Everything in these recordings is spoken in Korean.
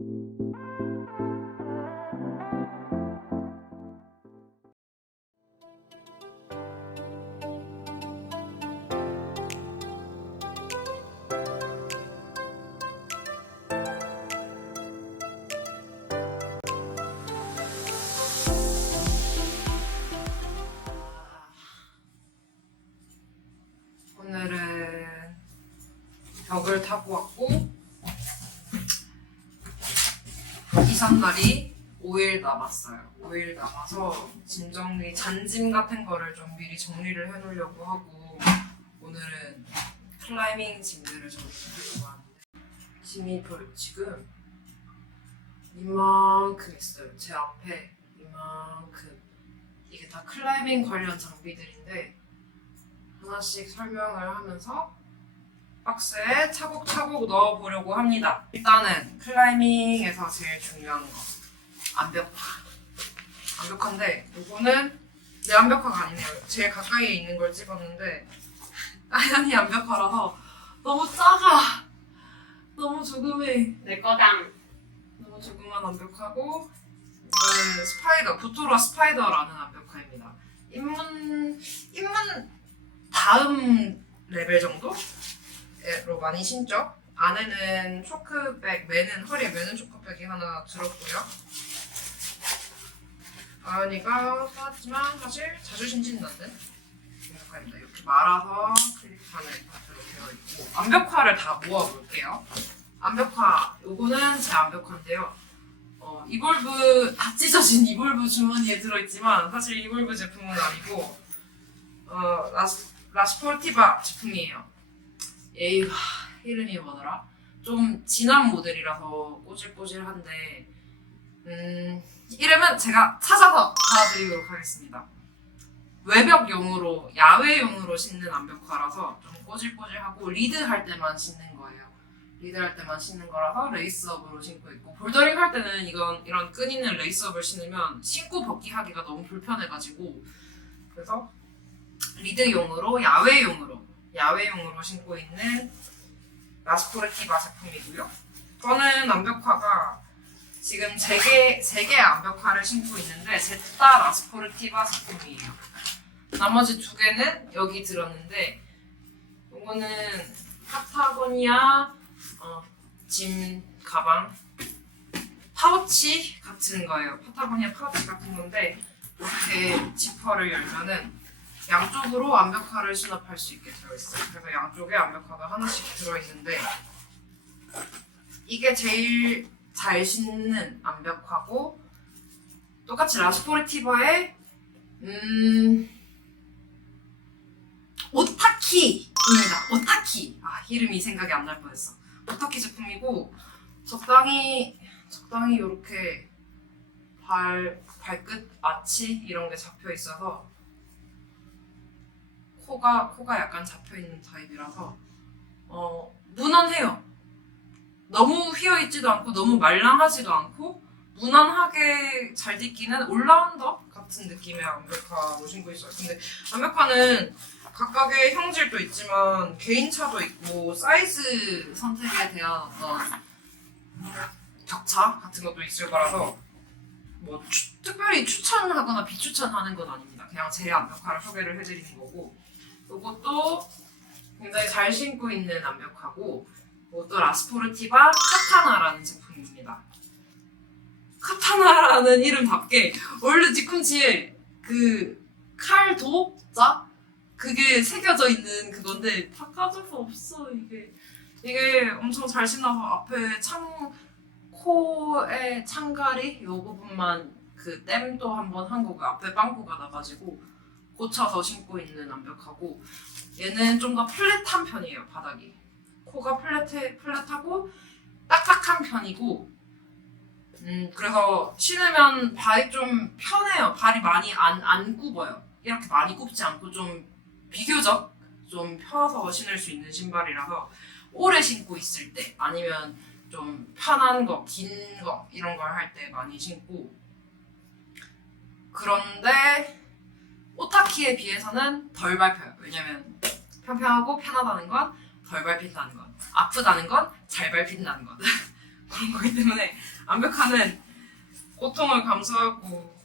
오늘은 벽을 타고 왔고 이삿날이 5일 남았어요. 5일 남아서 짐 정리, 잔짐 같은 거를 좀 미리 정리를 해놓으려고 하고 오늘은 클라이밍 짐들을 정리하려고 하는데 짐이 벌 지금 이만큼 있어요. 제 앞에 이만큼 이게 다 클라이밍 관련 장비들인데 하나씩 설명을 하면서 박스에 차곡차곡 넣어보려고 합니다. 일단은 클라이밍에서 제일 중요한 거 암벽화. 암벽화인데 이거는 내 암벽화가 아니네요. 제일 가까이에 있는 걸 찍었는데 아연이 암벽화라서 너무 작아. 너무 조그매. 내 거당. 너무 조그만 암벽화고 이거는 스파이더, 부토라 스파이더라는 암벽화입니다. 입문 입문 다음 레벨 정도 로 많이 신죠. 안에는 초크백, 매는 허리에 매는 초크백이 하나 들었고요. 아연이가 사왔지만 사실 자주 신지는 않는 암벽화입니다. 이렇게 말아서 클립하는 형태로 되어 있고 암벽화를 다 모아볼게요. 암벽화, 요거는 제 암벽화인데요. 어, 이볼브 다 찢어진 이볼브 주머니에 들어있지만 사실 이볼브 제품은 아니고 어, 라스, 라스포티바 제품이에요. 에이 이름이 뭐더라? 좀 진한 모델이라서 꼬질꼬질한데 음, 이름은 제가 찾아서 알아드리도록 하겠습니다. 외벽용으로 야외용으로 신는 암벽화라서 좀 꼬질꼬질하고 리드할 때만 신는 거예요. 리드할 때만 신는 거라서 레이스업으로 신고 있고 볼더링 할 때는 이건 이런 끈 있는 레이스업을 신으면 신고 벗기 하기가 너무 불편해가지고 그래서 리드용으로 야외용으로 야외용으로 신고 있는 라스포르티바 제품이고요. 저는 암벽화가 지금 세개 세 개의 암벽화를 신고 있는데 제타 라스포르티바 제품이에요. 나머지 두 개는 여기 들었는데 이거는 파타고니아 어, 짐 가방 파우치 같은 거예요. 파타고니아 파우치 같은 건데 이렇게 지퍼를 열면은 양쪽으로 암벽화를 수납할 수 있게 되어 있어요. 그래서 양쪽에 암벽화가 하나씩 들어 있는데 이게 제일 잘 신는 암벽화고 똑같이 라스포르티바의 음 오타키입니다. 오타키. 아 이름이 생각이 안 날 뻔했어. 오타키 제품이고 적당히 적당히 이렇게 발 발끝 아치 이런 게 잡혀 있어서 코가 코가 약간 잡혀 있는 타입이라서 어 무난해요. 너무 휘어 있지도 않고 너무 말랑하지도 않고 무난하게 잘 딛기는 올라운더 같은 느낌의 암벽화로 신고 있어요. 근데 암벽화는 각각의 형질도 있지만 개인차도 있고 사이즈 선택에 대한 어떤 격차 같은 것도 있을 거라서 뭐 추- 특별히 추천하거나 비추천하는 건 아닙니다. 그냥 제 암벽화를 소개를 해드리는 거고 이것도 굉장히 잘 신고 있는 암벽화고 이것도 라스포르티바 카타나라는 제품입니다. 카타나라는 이름답게 원래 뒤꿈치에 그 칼도자? 그게 새겨져 있는 그건데 바꿔줘서 없어 이게. 이게 엄청 잘 신나서 앞에 창 코에 창가리? 요 부분만 그 땜도 한번 한 거고 앞에 빵꾸가 나가지고 고쳐서 신고 있는 암벽하고 얘는 좀 더 플랫한 편이에요 바닥이. 코가 플랫해 플랫하고 딱딱한 편이고 음 그래서 신으면 발이 좀 편해요. 발이 많이 안 안 굽어요. 이렇게 많이 굽지 않고 좀 비교적 좀 펴서 신을 수 있는 신발이라서 오래 신고 있을 때 아니면 좀 편한 거, 긴 거 이런 걸 할 때 많이 신고. 그런데 오타키에 비해서는 덜 밟혀요. 왜냐면 평평하고 편하다는 건 덜 밟힌다는 건 아프다는 건 잘 밟힌다는 건 그런 거기 때문에 완벽화는 고통을 감수하고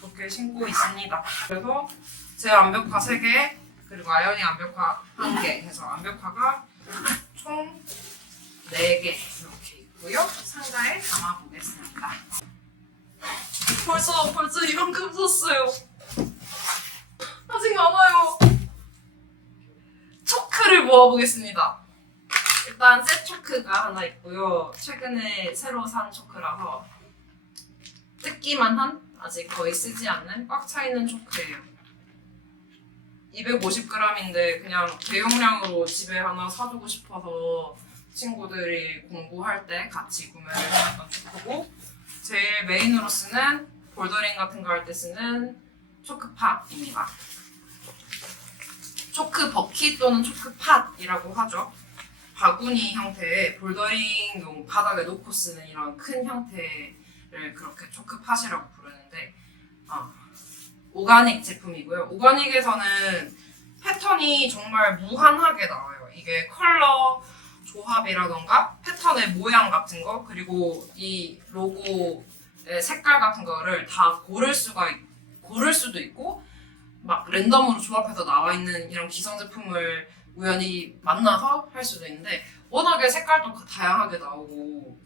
그렇게 신고 있습니다. 그래서 제 완벽화 3개 그리고 아연이 완벽화 1개 해서 완벽화가 총 4개 이렇게 있고요. 상자에 담아보겠습니다. 벌써 벌써 이만큼 썼어요. 아직 많아요. 초크를 모아보겠습니다. 일단 셋 초크가 하나 있고요. 최근에 새로 산 초크라서 뜯기만 한 아직 거의 쓰지 않는 꽉 차 있는 초크예요. 250g인데 그냥 대용량으로 집에 하나 사두고 싶어서 친구들이 공부할 때 같이 구매를 했던 초크고 제일 메인으로 쓰는 볼더링 같은 거 할 때 쓰는 초크팟입니다. 초크 버킷 또는 초크 팟이라고 하죠. 바구니 형태의 볼더링용 바닥에 놓고 쓰는 이런 큰 형태를 그렇게 초크 팟이라고 부르는데 아, 오가닉 제품이고요. 오가닉에서는 패턴이 정말 무한하게 나와요. 이게 컬러 조합이라던가 패턴의 모양 같은 거 그리고 이 로고의 색깔 같은 거를 다 고를 수가 있- 고를 수도 있고 막 랜덤으로 조합해서 나와 있는 이런 기성 제품을 우연히 만나서 할 수도 있는데 워낙에 색깔도 그 다양하게 나오고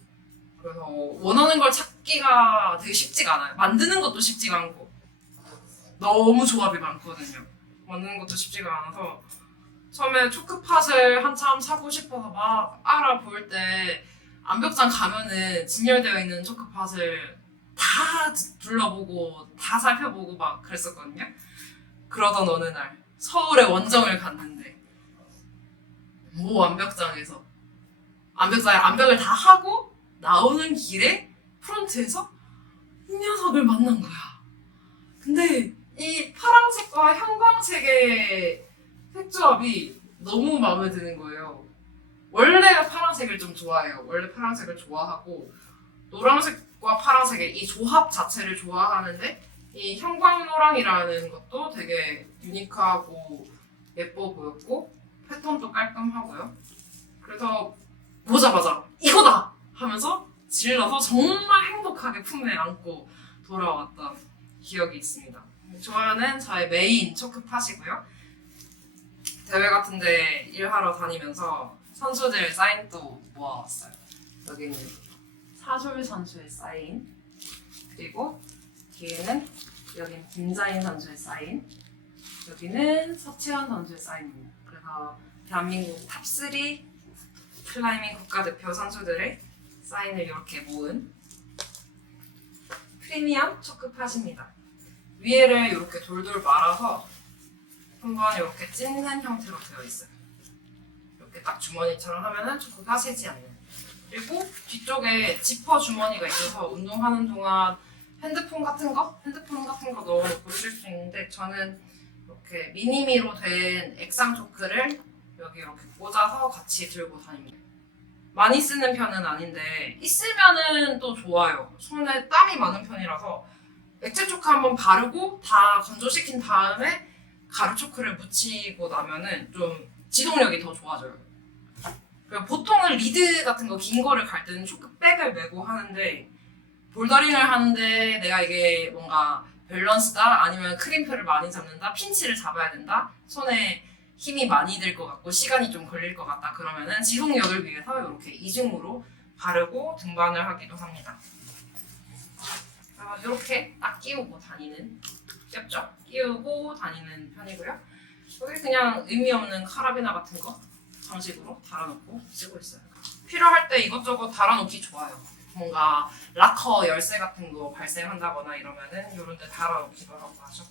그래서 원하는 걸 찾기가 되게 쉽지가 않아요. 만드는 것도 쉽지가 않고 너무 조합이 많거든요. 만드는 것도 쉽지가 않아서 처음에 초크팟을 한참 사고 싶어서 막 알아볼 때 암벽장 가면은 진열되어 있는 초크팟을 다 둘러보고 다 살펴보고 막 그랬었거든요. 그러던 어느 날 서울에 원정을 갔는데 모 완벽장에서 암벽장에 암벽을 다 하고 나오는 길에 프런트에서 이 녀석을 만난 거야. 근데 이 파란색과 형광색의 색조합이 너무 마음에 드는 거예요. 원래 파란색을 좀 좋아해요. 원래 파란색을 좋아하고 노란색과 파란색의 이 조합 자체를 좋아하는데 이 형광노랑이라는 것도 되게 유니크하고 예뻐 보였고 패턴도 깔끔하고요. 그래서 보자마자 이거다 하면서 질러서 정말 행복하게 품에 안고 돌아왔던 기억이 있습니다. 좋아하는 저의 메인 초크팟이고요. 대회 같은데 일하러 다니면서 선수들 사인도 모아왔어요. 여기는 사졸 선수의 사인 그리고 뒤에는 여기는 김자인 선수의 사인 여기는 서채원 선수의 사인입니다. 그래서 대한민국 탑3 클라이밍 국가대표 선수들의 사인을 이렇게 모은 프리미엄 초크팟입니다. 위에를 이렇게 돌돌 말아서 한번 이렇게 찢는 형태로 되어 있어요. 이렇게 딱 주머니처럼 하면은 초크가 새지 않는. 그리고 뒤쪽에 지퍼 주머니가 있어서 운동하는 동안 핸드폰 같은 거, 핸드폰 같은 거 넣어놓고 쓸 수 있는데 저는 이렇게 미니미로 된 액상 초크를 여기 이렇게 꽂아서 같이 들고 다닙니다. 많이 쓰는 편은 아닌데 있으면은 또 좋아요. 손에 땀이 많은 편이라서 액체 초크 한번 바르고 다 건조시킨 다음에 가루 초크를 묻히고 나면은 좀 지속력이 더 좋아져요. 보통은 리드 같은 거 긴 거를 갈 때는 초크백을 메고 하는데 볼더링을 하는데 내가 이게 뭔가 밸런스다 아니면 크림프를 많이 잡는다 핀치를 잡아야 된다 손에 힘이 많이 들 것 같고 시간이 좀 걸릴 것 같다 그러면은 지속력을 위해서 이렇게 이중으로 바르고 등반을 하기도 합니다. 아, 이렇게 딱 끼우고 다니는 귀엽죠? 끼우고 다니는 편이고요. 여기 그냥 의미 없는 카라비나 같은 거 장식으로 달아놓고 쓰고 있어요. 필요할 때 이것저것 달아놓기 좋아요. 뭔가 락커 열쇠 같은 거 발생한다거나 이러면은 이런 데 달아놓기도 하고 하죠.